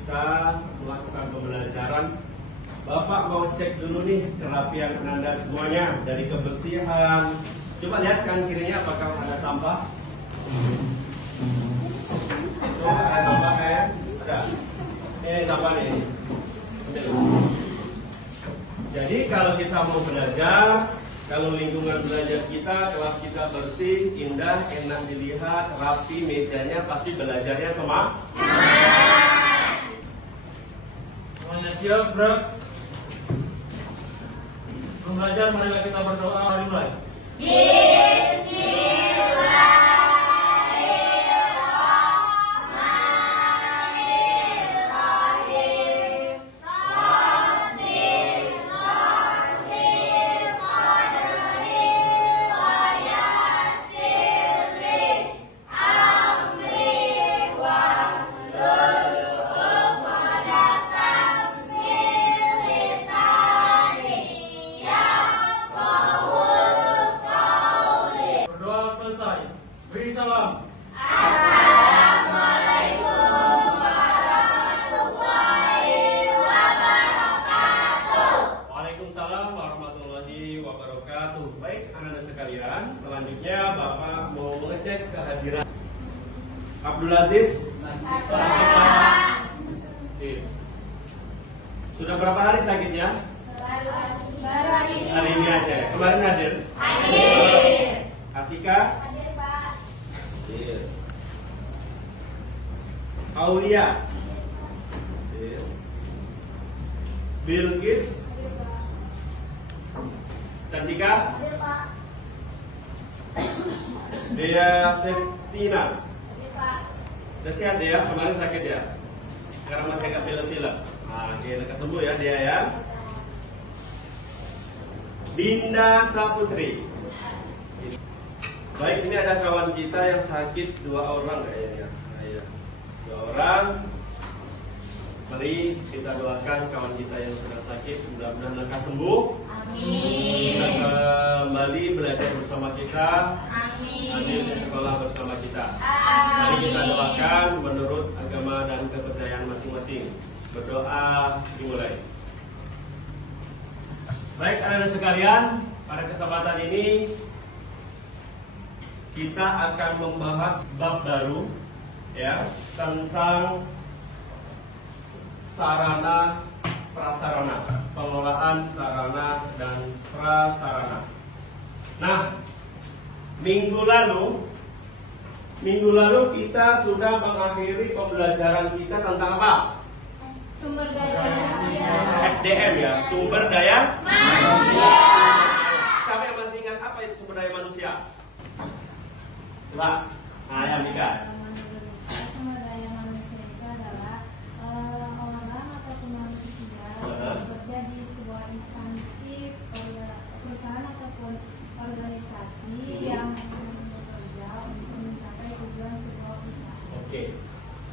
kita melakukan pembelajaran, Bapak mau cek dulu nih kerapian Anda semuanya dari kebersihan. Coba lihat kan kirinya apakah ada sampah. Coba ada sampah kayak ada. Sampah nih. Jadi kalau kita mau belajar, kalau lingkungan belajar kita, kelas kita bersih, indah, enak dilihat, rapi, mejanya, pasti belajarnya semangat. Semuanya siap, bro? Sebelum belajar, marilah kita berdoa. Mari mulai. Berdoa selesai. Beri salam. Waalaikumsalam warahmatullahi wabarakatuh. Baik anak-anak sekalian, selanjutnya Bapak mau mengecek kehadiran Abdul Aziz. Sudah berapa hari sakitnya? Hari ini aja. Kemarin hadir? Atika? Hadir. Aulia? Hadir. Bilqis? Cantika? Dea Septina? Udah sehat ya? Kemarin sakit ya? Sekarang masih agak pilek-pilek. Nah, lekas sembuh ya dia ya. Dinda Saputri. Baik, ini ada kawan kita yang sakit 2 orang kayaknya. Nah, ya. 2 orang. Mari kita doakan kawan kita yang sedang sakit, mudah-mudahan lekas sembuh. Amin. Bisa kembali belajar bersama kita. Amin. Hadir di sekolah bersama kita. Amin. Mari kita doakan menurut agama dan kepercayaan masing-masing. Berdoa dimulai. Baik anak-anak sekalian, pada kesempatan ini kita akan membahas bab baru ya tentang sarana prasarana, pengelolaan sarana dan prasarana. Nah, minggu lalu kita sudah mengakhiri pembelajaran kita tentang apa? Sumber daya manusia. SDM ya, sumber daya Manusia. Siapa yang masih ingat apa itu sumber daya manusia? Coba, yang Mika. Sumber daya manusia itu adalah orang ataupun manusia yang bekerja di sebuah instansi, perusahaan ataupun organisasi yang bekerja untuk mencapai tujuan sebuah usaha. Oke.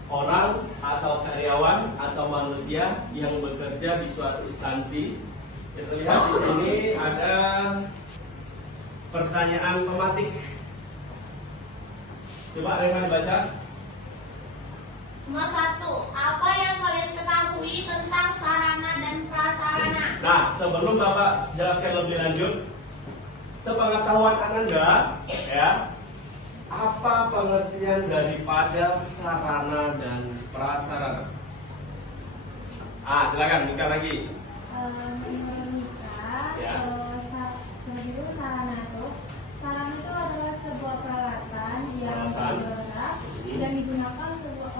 Orang atau karyawan atau manusia yang bekerja di suatu instansi. Kita lihat di sini ada pertanyaan pematik. Coba Rehan baca. Nomor 1. Apa yang kalian ketahui tentang sarana dan prasarana? Nah, sebelum Bapak jelaskan lebih lanjut, sepengetahuan Anda, ya, apa pengertian daripada sarana dan prasarana? Silakan Mika lagi. Menurut Mika, Ya. sarana itu adalah sebuah peralatan yang bergerak dan digunakan sebuah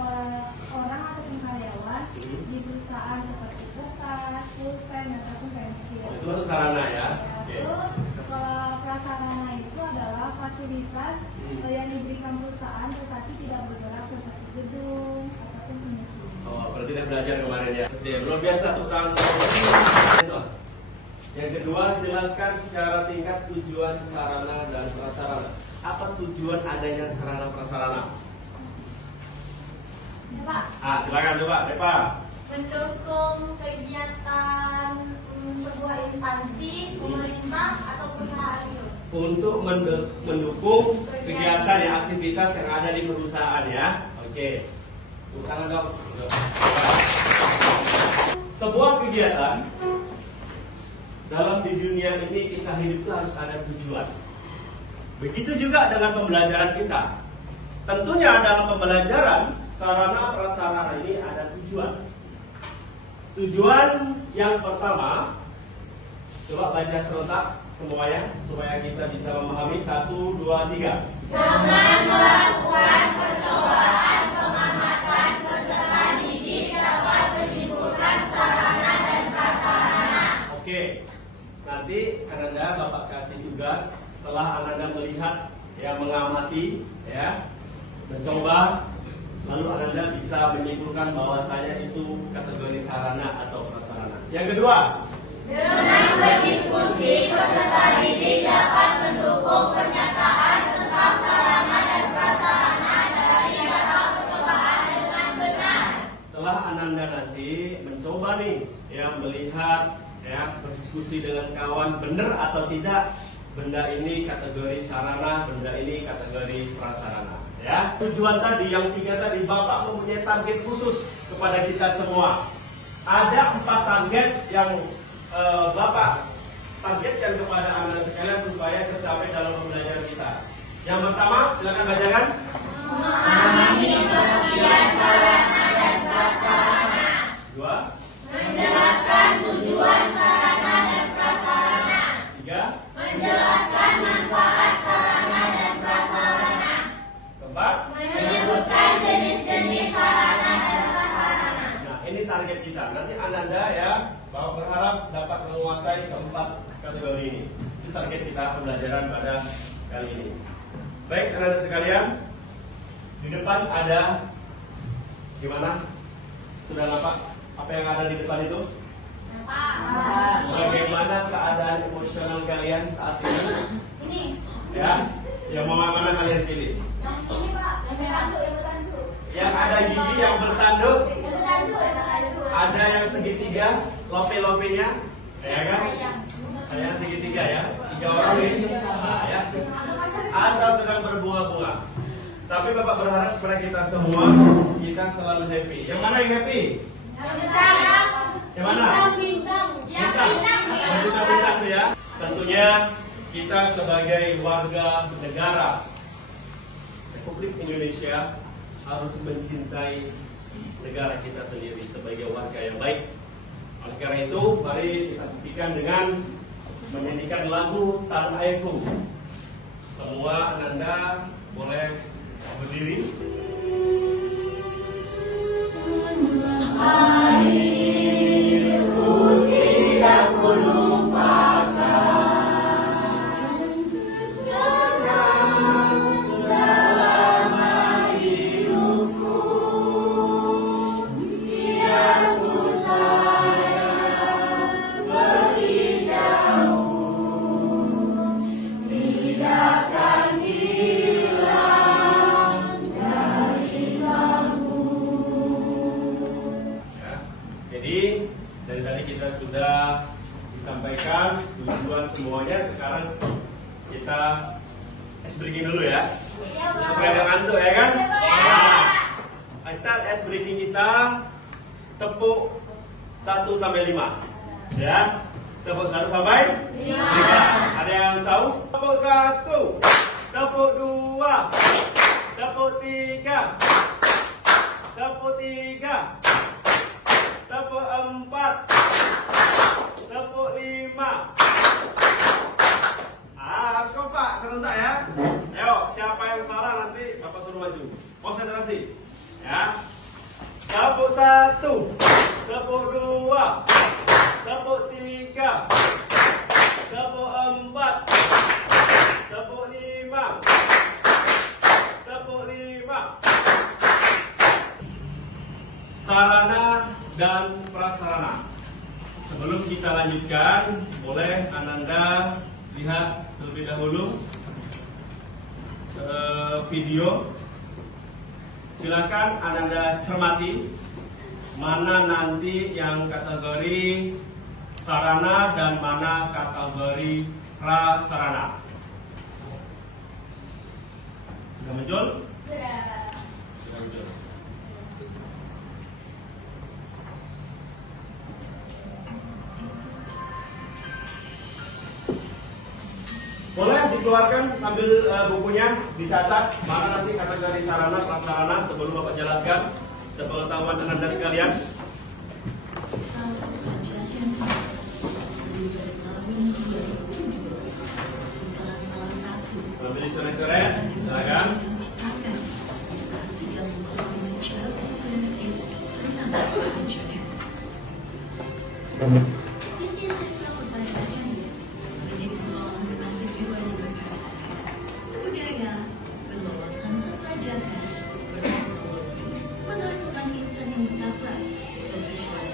orang ataupun karyawan di perusahaan seperti kertas, pulpen, ataupun pensil. Itu masuk sarana ya. Oke. Terus prasarana itu adalah fasilitas yang diberikan perusahaan tetapi tidak bergerak seperti gedung ataupun mesin. Oh, berarti kita belajar kemarin ya. Luar biasa tentang. Yang kedua, jelaskan secara singkat tujuan sarana dan prasarana. Apa tujuan adanya sarana prasarana? Pak, Silakan coba, Depa. mendukung kegiatan sebuah instansi, pemerintah atau perusahaan itu. Untuk mendukung kegiatan ya, aktivitas yang ada di perusahaan ya. Oke. Bukan dong. Sebuah kegiatan dalam di dunia ini kita hidup itu harus ada tujuan. Begitu juga dengan pembelajaran kita. Tentunya dalam pembelajaran sarana prasarana ini ada tujuan. Tujuan yang pertama, coba baca serentak semuanya supaya kita bisa memahami. 1, 2, 3. Dengan melakukan percobaan pengamatan peserta didik dapat menyimpulkan sarana dan prasarana. Oke, nanti Ananda Bapak kasih tugas setelah Ananda melihat, ya, mengamati, ya, mencoba, lalu Ananda bisa menyimpulkan bahwasanya itu kategori sarana atau prasarana. Yang kedua, Dengan berdiskusi, peserta didik dapat mendukung pernyataan tentang sarana dan prasarana dari data percobaan dengan benar. setelah Ananda nanti mencoba nih, ya, melihat, ya, berdiskusi dengan kawan, benar atau tidak benda ini kategori sarana, benda ini kategori prasarana. Ya, tujuan tadi yang 3 tadi, Bapak mempunyai target khusus kepada kita semua. Ada 4 target yang Bapak targetkan kepada Anda sekalian supaya tercapai dalam pembelajaran kita. Yang pertama, silakan bacakan. Memahami pengertian sarana dan prasarana. 2, Menjelaskan tujuan sarana dan prasarana. 3, Menjelaskan manfaat sarana dan prasarana. 4. Menyebutkan jenis-jenis sarana dan prasarana. Nah, ini target kita. Nanti Ananda, ya, Bapak berharap dapat menguasai keempat kategori ini. Itu target kita pembelajaran pada kali ini. Baik, Ananda sekalian, di depan ada, gimana? Sudah nampak apa yang ada di depan itu? Bagaimana keadaan emosional kalian saat ini? Ini. Ya, yang mau mana kalian pilih? Yang ini Pak, yang bertanduk, yang bertanduk. Yang ada gigi yang bertanduk, Yang bertanduk, yang bertanduk. ada yang segitiga, lope-lopenya, ya kan? Saya segitiga, ya, 3 orang nih, nah, ya. Atau sedang berbunga-bunga. Tapi Bapak berharap kepada kita semua, kita selalu happy. Yang mana yang happy? Yang bintang. Yang mana? Bintang. Yang Bintang. bintang. Bintang tuh, ya. Tentunya kita sebagai warga negara Republik Indonesia harus mencintai negara kita sendiri sebagai warga yang baik. Oleh karena itu, mari kita buktikan dengan menyanyikan lagu Tanah Airku. Semua Ananda boleh berdiri. Airku tidak kulupakan. Selama hidupku, biar ku sayang pergi jauh, tidak akan hilang dari kamu. Ya. Jadi dari tadi kita sudah disampaikan tujuan semuanya. Sekarang kita es breaking dulu, ya. Supaya nggak ngantuk, ya kan? Nah, kita es breaking kita tepuk 1 sampai 5, ya. Tepuk 1 sampai 5. Ada yang tahu? Tepuk 1, tepuk 2, tepuk 3, tepuk 3, tepuk 4, tepuk 5. Harus kompak serentak, ya. Ayo, siapa yang salah nanti Bapak suruh maju. Konsentrasi, ya. Tepuk 1, tepuk 2, tepuk 3, tepuk 4, tepuk 5, tepuk 5. Sarana dan prasarana. Sebelum kita lanjutkan, boleh Ananda lihat terlebih dahulu video. Silakan Ananda cermati mana nanti yang kategori sarana dan mana kategori prasarana. Sudah muncul? Sudah. Sudah muncul. dikeluarkan, ambil bukunya, dicatat mana nanti kategori sarana prasarana sebelum Bapak jelaskan sepengetahuan Anda sekalian. Ambil dicoret-coret, silakan. Visi seksual kebahagiaan menjadi sekolah dengan tujuan yang berkarakter, berbudaya, berwawasan pembelajaran, berteknologi, menghasilkan insan yang dapat profesional,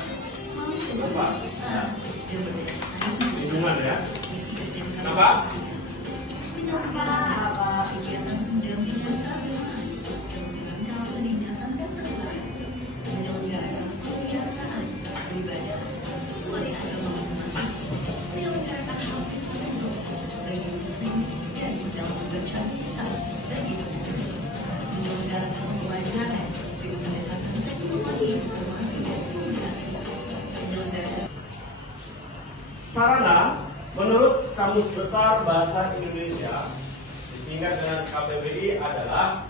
mampu berusaha dan berdaya saing. Minuman ya. Visi SMK Kenapa? menambah kegiatan pendamping dan keagamaan dalam rangka peningkatan keterbukaan, menyelenggara kebiasaan beribadah sesuai agama masing-masing, menyelenggarakan hal istimewa bagi muslim dan dalam membaca kitab dan hidup muslim, menyelenggarakan pembelajaran dengan pendekatan teknologi informasi dan komunikasi, menyelenggarakan Sarana menurut Kamus Besar Bahasa Indonesia disingkat dengan KBBI adalah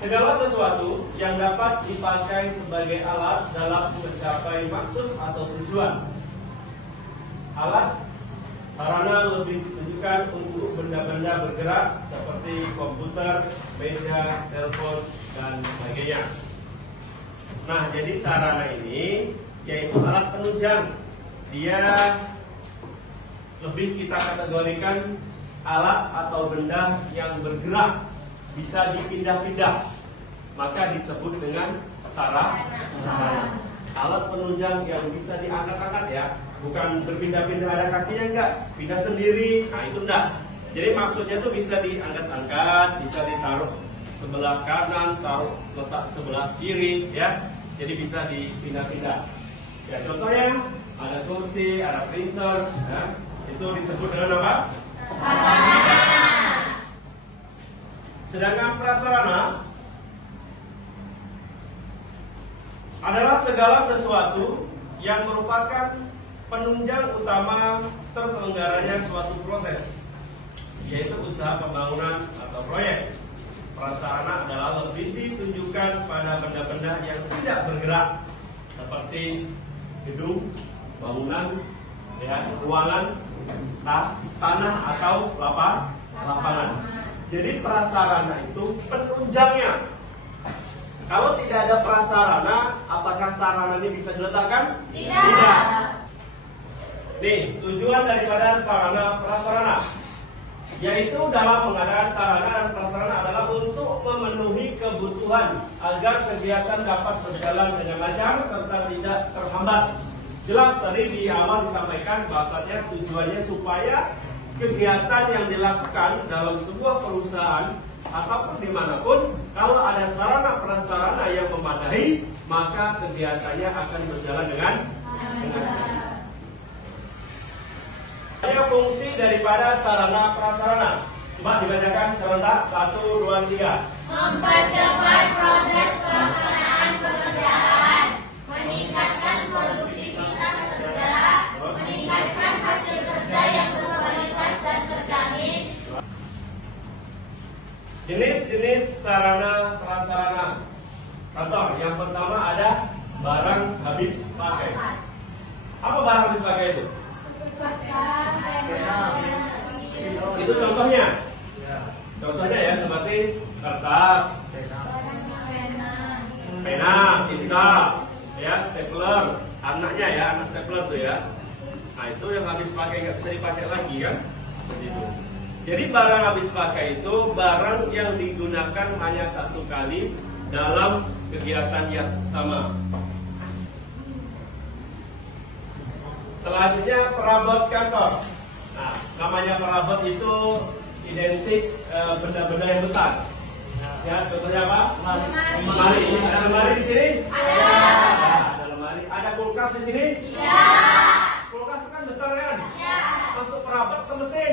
segala sesuatu yang dapat dipakai sebagai alat dalam mencapai maksud atau tujuan. Alat sarana lebih ditujukan untuk benda-benda bergerak seperti komputer, meja, telepon, dan sebagainya. Nah, jadi sarana ini yaitu alat penunjang. Dia lebih kita kategorikan alat atau benda yang bergerak, bisa dipindah-pindah, maka disebut dengan sarana. Alat penunjang yang bisa diangkat-angkat ya, bukan berpindah-pindah, ada kakinya enggak, pindah sendiri, nah itu enggak. Jadi maksudnya tuh bisa diangkat-angkat, bisa ditaruh sebelah kanan, taruh letak sebelah kiri ya, jadi bisa dipindah-pindah. Ya contohnya ada kursi, ada printer, ya. Itu disebut dengan apa? Sarana. Sedangkan prasarana adalah segala sesuatu yang merupakan penunjang utama terselenggaranya suatu proses, yaitu usaha pembangunan atau proyek. Prasarana adalah lebih ditunjukkan pada benda-benda yang tidak bergerak, seperti gedung, bangunan, ya, ruangan, tanah atau lapangan. Jadi prasarana itu penunjangnya. Kalau tidak ada prasarana, apakah sarana ini bisa diletakkan? Tidak. Nih, tujuan daripada sarana prasarana, yaitu dalam mengadakan sarana dan prasarana adalah untuk memenuhi kebutuhan agar kegiatan dapat berjalan dengan lancar serta tidak terhambat. Jelas tadi di awal disampaikan bahasanya tujuannya supaya kegiatan yang dilakukan dalam sebuah perusahaan ataupun dimanapun, kalau ada sarana prasarana yang memadai, maka kegiatannya akan berjalan dengan baik. Ada fungsi daripada sarana prasarana. Coba dibacakan serentak 1, 2, 3. Mempercepat proses pelaksanaan pekerjaan, meningkatkan produktivitas kerja, meningkatkan hasil kerja yang berkualitas dan terjamin. Jenis-jenis sarana prasarana. Contoh, yang pertama ada barang habis pakai. Apa barang habis pakai itu? Itu contohnya. Contohnya ya seperti kertas, pena, tinta, ya, stapler, anaknya ya, anak stapler tuh ya. Nah itu yang habis pakai nggak bisa dipakai lagi kan? Begitu. Jadi barang habis pakai itu barang yang digunakan hanya satu kali dalam kegiatan yang sama. Selanjutnya perabot kantor. Nah, namanya perabot itu identik benda-benda yang besar. Ya, contohnya apa? Lemari. Ada lemari di sini? Ada. Ada lemari. Ada kulkas di sini? Iya. Kulkas itu kan besar kan? Iya. Masuk perabot ke mesin.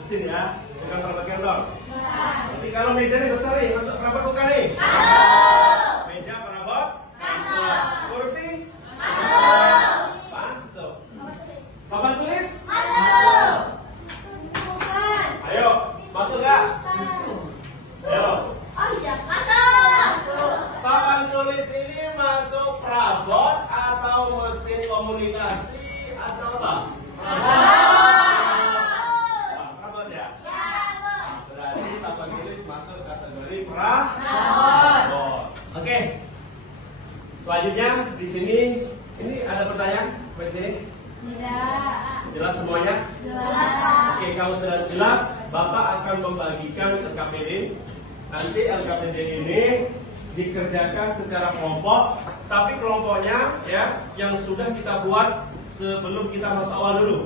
Mesin ya, bukan perabot kantor. Tapi kalau meja ini besar nih, masuk perabot bukan nih? Meja perabot kantor. Kursi? Masuk. Papan tulis? Masuk. Masuk nggak? Ayo. Oh iya, masuk. Papan tulis ini masuk perabot atau mesin komunikasi atau apa? Perabot ya? Berarti papan tulis masuk kategori perabot. Oke. Selanjutnya di sini ini ada pertanyaan di sini? Tidak. Jelas semuanya? Jelas. Oke, kalau sudah jelas, Bapak akan membagikan LKPD. Nanti LKPD ini dikerjakan secara kelompok, tapi kelompoknya ya yang sudah kita buat sebelum kita masuk awal dulu.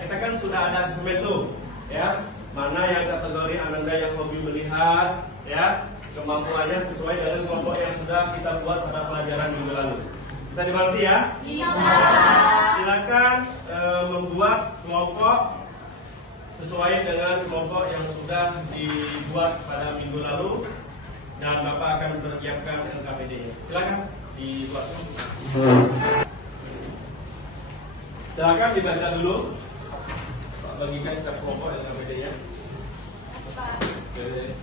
Kita kan sudah ada asesmen tuh, ya. Mana yang kategori Ananda yang hobi melihat, ya, kemampuannya sesuai dengan kelompok yang sudah kita buat pada pelajaran minggu lalu. Bisa dimengerti ya? Bisa. Silakan membuat kelompok sesuai dengan kelompok yang sudah dibuat pada minggu lalu dan Bapak akan menyiapkan LKPD-nya. Silakan dibuat. Silakan dibaca dulu. Pak bagikan setiap kelompok LKPD-nya. Oke.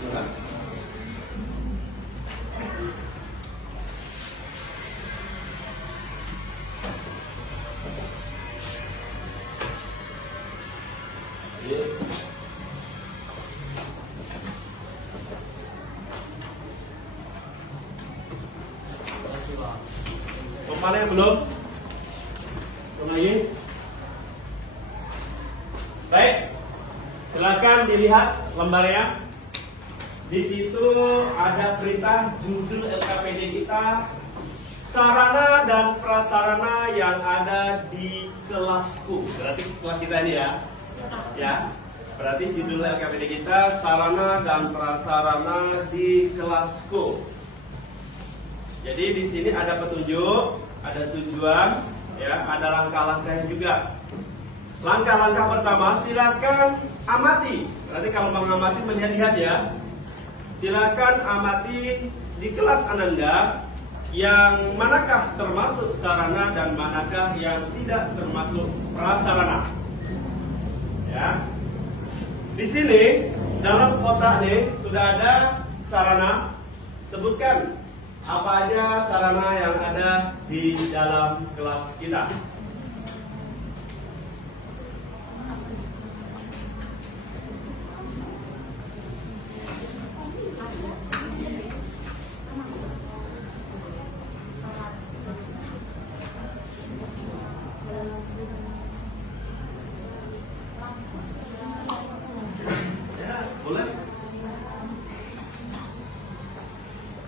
Silakan. Kemarin belum? Belum lagi? Baik, silakan dilihat lembarnya. Di situ ada perintah judul LKPD kita, sarana dan prasarana yang ada di kelasku. Berarti kelas kita ini ya. Ya. Berarti judul LKPD kita sarana dan prasarana di kelasku. Jadi di sini ada petunjuk, ada tujuan, ya, ada langkah-langkahnya juga. Langkah-langkah pertama silakan amati. Berarti kalau mengamati melihat ya. Silakan amati di kelas Ananda yang manakah termasuk sarana dan manakah yang tidak termasuk prasarana. Ya. Di sini dalam kotak nih sudah ada sarana. Sebutkan apa aja sarana yang ada di dalam kelas kita. Boleh?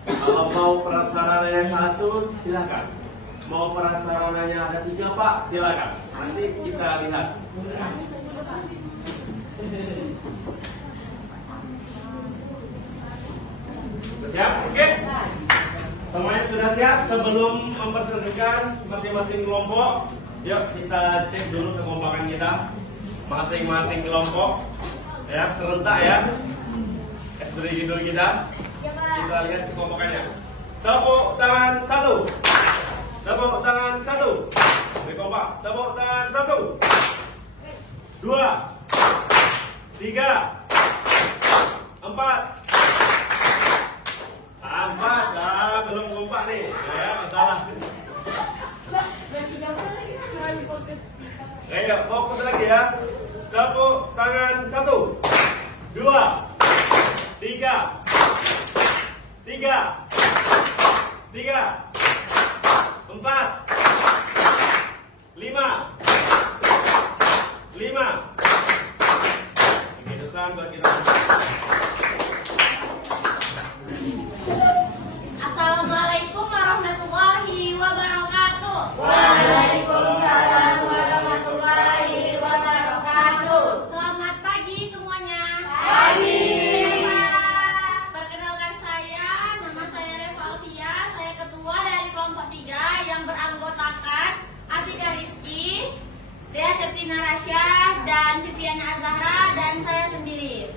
Kalau mau prasarananya satu, silakan. Mau prasarananya ada 3, Pak, silakan. Nanti kita lihat. Siap? Oke? Semuanya sudah siap? Sebelum mempersiapkan masing-masing kelompok, yuk kita cek dulu kekompakan kita. Masing-masing kelompok. Ya, serentak ya. Seperti judul kita. Kita lihat kekompokannya. Tepuk tangan 1. Tepuk tangan 1. Berkompak. Tepuk tangan 1. 2. 3. 4. 4. Belum kompak nih. Ya, masalah. Ayo, fokus lagi ya. Tepuk tangan 1. 2. 3. 4. 5. Oke, tangan buat kita. Assalamualaikum warahmatullahi wabarakatuh. Waalaikumsalam warahmatullahi wabarakatuh. Selamat pagi semuanya. Pagi. Perkenalkan nama saya Reva Alfia. Saya ketua dari kelompok 3 yang beranggotakan Atika Rizky, Dea Septina Rasya, dan Viviana Azahra, dan saya sendiri.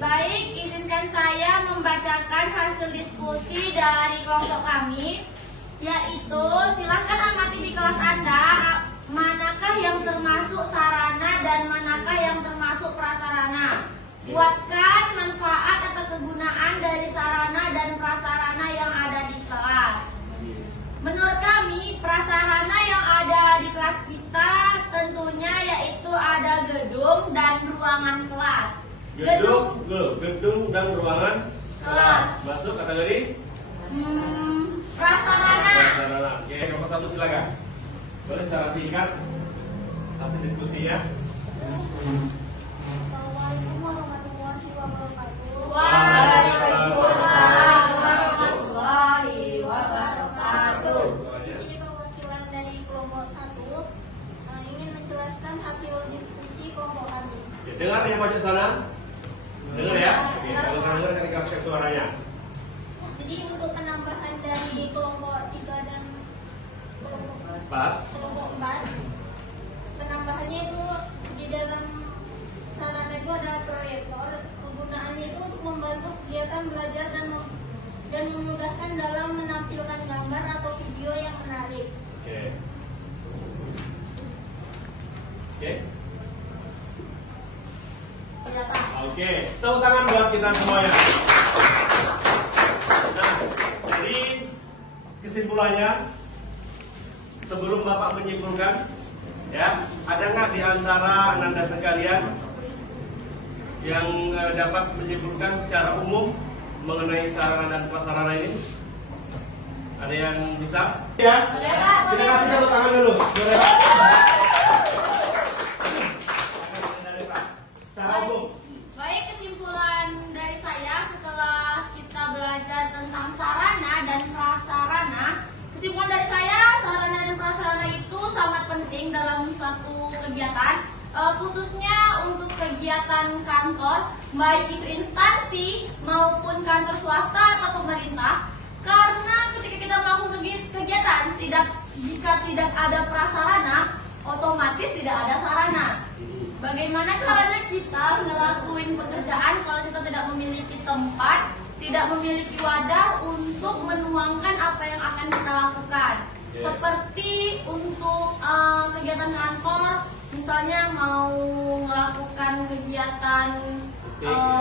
Baik, izinkan saya membacakan hasil diskusi dari kelompok kami, yaitu silakan amati Buatkan manfaat atau kegunaan dari sarana dan prasarana yang ada di kelas. Menurut kami, prasarana yang ada di kelas kita tentunya yaitu ada gedung dan ruangan kelas. Gedung dan ruangan Kelas. masuk kategori Prasarana. prasarana. Oke, nomor 1 silakan. Boleh secara singkat hasil diskusinya. Assalamualaikum warahmatullahi wabarakatuh. Waalaikumsalam warahmatullahi wabarakatuh. Di sini perwakilan dari kelompok 1 ingin menjelaskan hasil diskusi kelompok kami. Oke, dengar yang pojok sana. Dengar ya. Oke, kalau nggak dengar kan dikasih suaranya. Jadi untuk penambahan dari kelompok 3 dan kelompok 4, penambahannya itu di dalam sarana itu ada proyektor. Kegunaannya itu untuk membantu kegiatan belajar dan memudahkan dalam menampilkan gambar atau video yang menarik. Oke. Oke. Oke, tepuk tangan buat kita semuanya. Nah, jadi kesimpulannya, sebelum Bapak menyimpulkan, ya, ada nggak di antara Anda sekalian yang dapat menyimpulkan secara umum mengenai sarana dan prasarana ini? Ada yang bisa? Ya. Kita kasih tepuk tangan dulu. Boleh, Pak? Secara umum. Baik, kesimpulan dari saya setelah kita belajar tentang sarana dan prasarana, kesimpulan dari saya, sarana dan prasarana itu sangat penting dalam suatu kegiatan, khususnya untuk kegiatan kantor, baik itu instansi maupun kantor swasta atau pemerintah. Karena ketika kita melakukan kegiatan, jika tidak ada prasarana, otomatis tidak ada sarana. Bagaimana caranya kita ngelakuin pekerjaan kalau kita tidak memiliki tempat, tidak memiliki wadah untuk menuangkan apa yang akan kita lakukan. Seperti untuk kegiatan kantor, misalnya mau melakukan kegiatan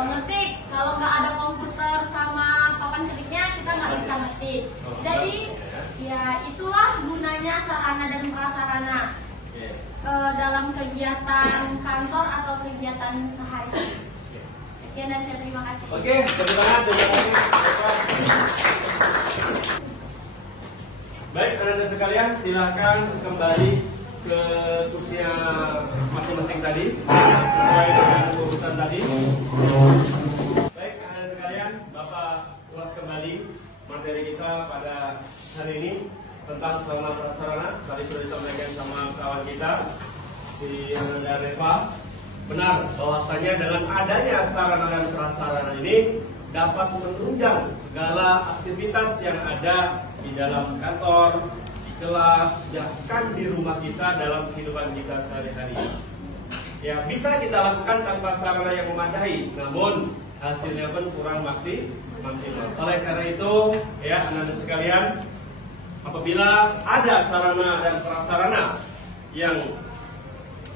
ngetik, kalau nggak ada komputer sama papan ketiknya kita nggak bisa ngetik. Jadi ya itulah gunanya sarana dan prasarana dalam kegiatan kantor atau kegiatan sehari-hari. Sekian dari saya, terima kasih. Oke, tepuk tangan, terima kasih. Baik, Anda sekalian, silakan kembali ke kursinya masing-masing tadi sesuai dengan urusan tadi. Baik, Anda sekalian, Bapak ulas kembali materi kita pada hari ini tentang sarana prasarana. Tadi sudah disampaikan sama kawan kita di Ananda Reva. Benar bahwasanya dengan adanya sarana dan prasarana ini dapat menunjang segala aktivitas yang ada di dalam kantor, di kelas, bahkan di rumah kita dalam kehidupan kita sehari-hari. Ya, bisa kita lakukan tanpa sarana yang memadai, namun hasilnya pun kurang maksimal. Oleh karena itu, ya Anda sekalian, apabila ada sarana dan prasarana yang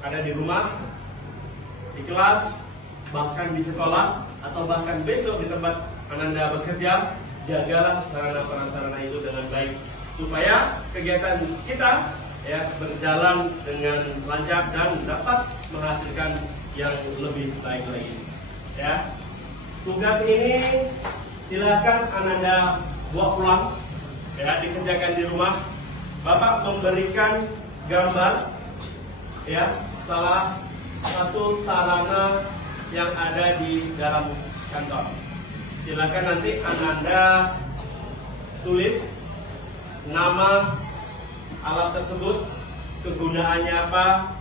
ada di rumah, di kelas, bahkan di sekolah, atau bahkan besok di tempat Anda bekerja, jagalah sarana prasarana itu dengan baik supaya kegiatan kita ya berjalan dengan lancar dan dapat menghasilkan yang lebih baik lagi. Ya, tugas ini silakan Anda bawa pulang, ya, dikerjakan di rumah. Bapak memberikan gambar, ya, salah satu sarana yang ada di dalam kantor. Silakan nanti Anda tulis nama alat tersebut, kegunaannya apa,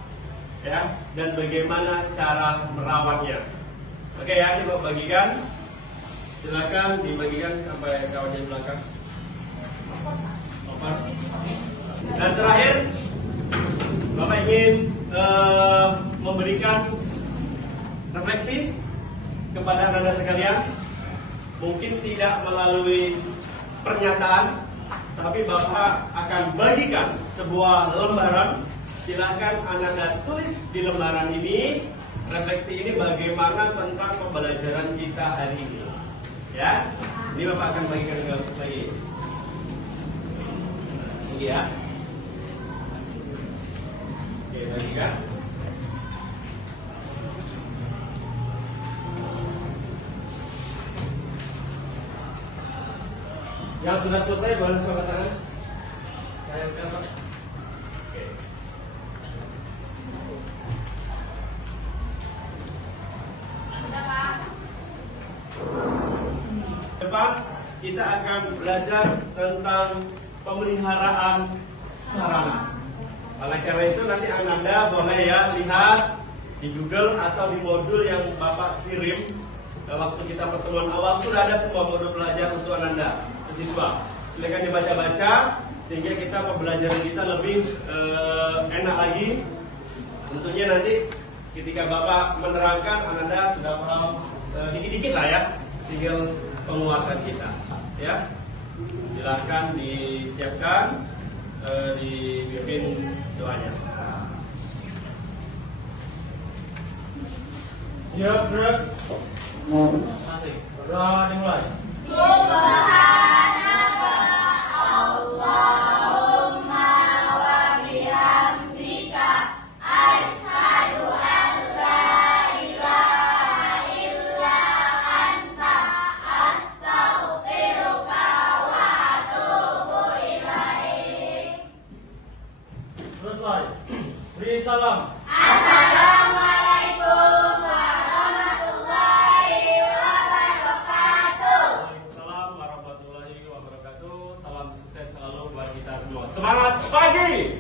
ya, dan bagaimana cara merawatnya. Oke ya, coba bagikan. Silakan dibagikan sampai kawan di belakang. Dan terakhir, Bapak ingin memberikan refleksi kepada Anda sekalian, mungkin tidak melalui pernyataan, tapi Bapak akan bagikan sebuah lembaran. Silakan Anda tulis di lembaran ini refleksi ini bagaimana tentang pembelajaran kita hari ini. Ya, ini Bapak akan bagikan dengan lagi. Ini ya. Oke, lagi kan? Yang sudah selesai boleh angkat tangan. Saya angkat, Pak. Oke. Sudah, Pak. Depan kita akan belajar tentang pemeliharaan sarana. Oleh karena itu nanti Anda boleh ya lihat di Google atau di modul yang Bapak kirim. Waktu kita pertemuan awal sudah ada semua modul belajar untuk Anda siswa. Silakan dibaca-baca sehingga kita pembelajaran kita lebih enak lagi. Tentunya nanti ketika Bapak menerangkan Anda sudah paham dikit-dikit lah ya, tinggal penguatan kita ya. Silakan disiapkan, dipimpin doanya. Siap, gerak. Masih. Berdoa dimulai. Subhanaka Allahumma wa bihamdika asyhadu an la ilaha illa anta astaghfiruka wa atubu ilaik. Selesai. Beri salam. Assalamualaikum warahmatullahi wabarakatuh. Waalaikumsalam warahmatullahi wabarakatuh. Salam sukses selalu buat kita semua. Semangat pagi.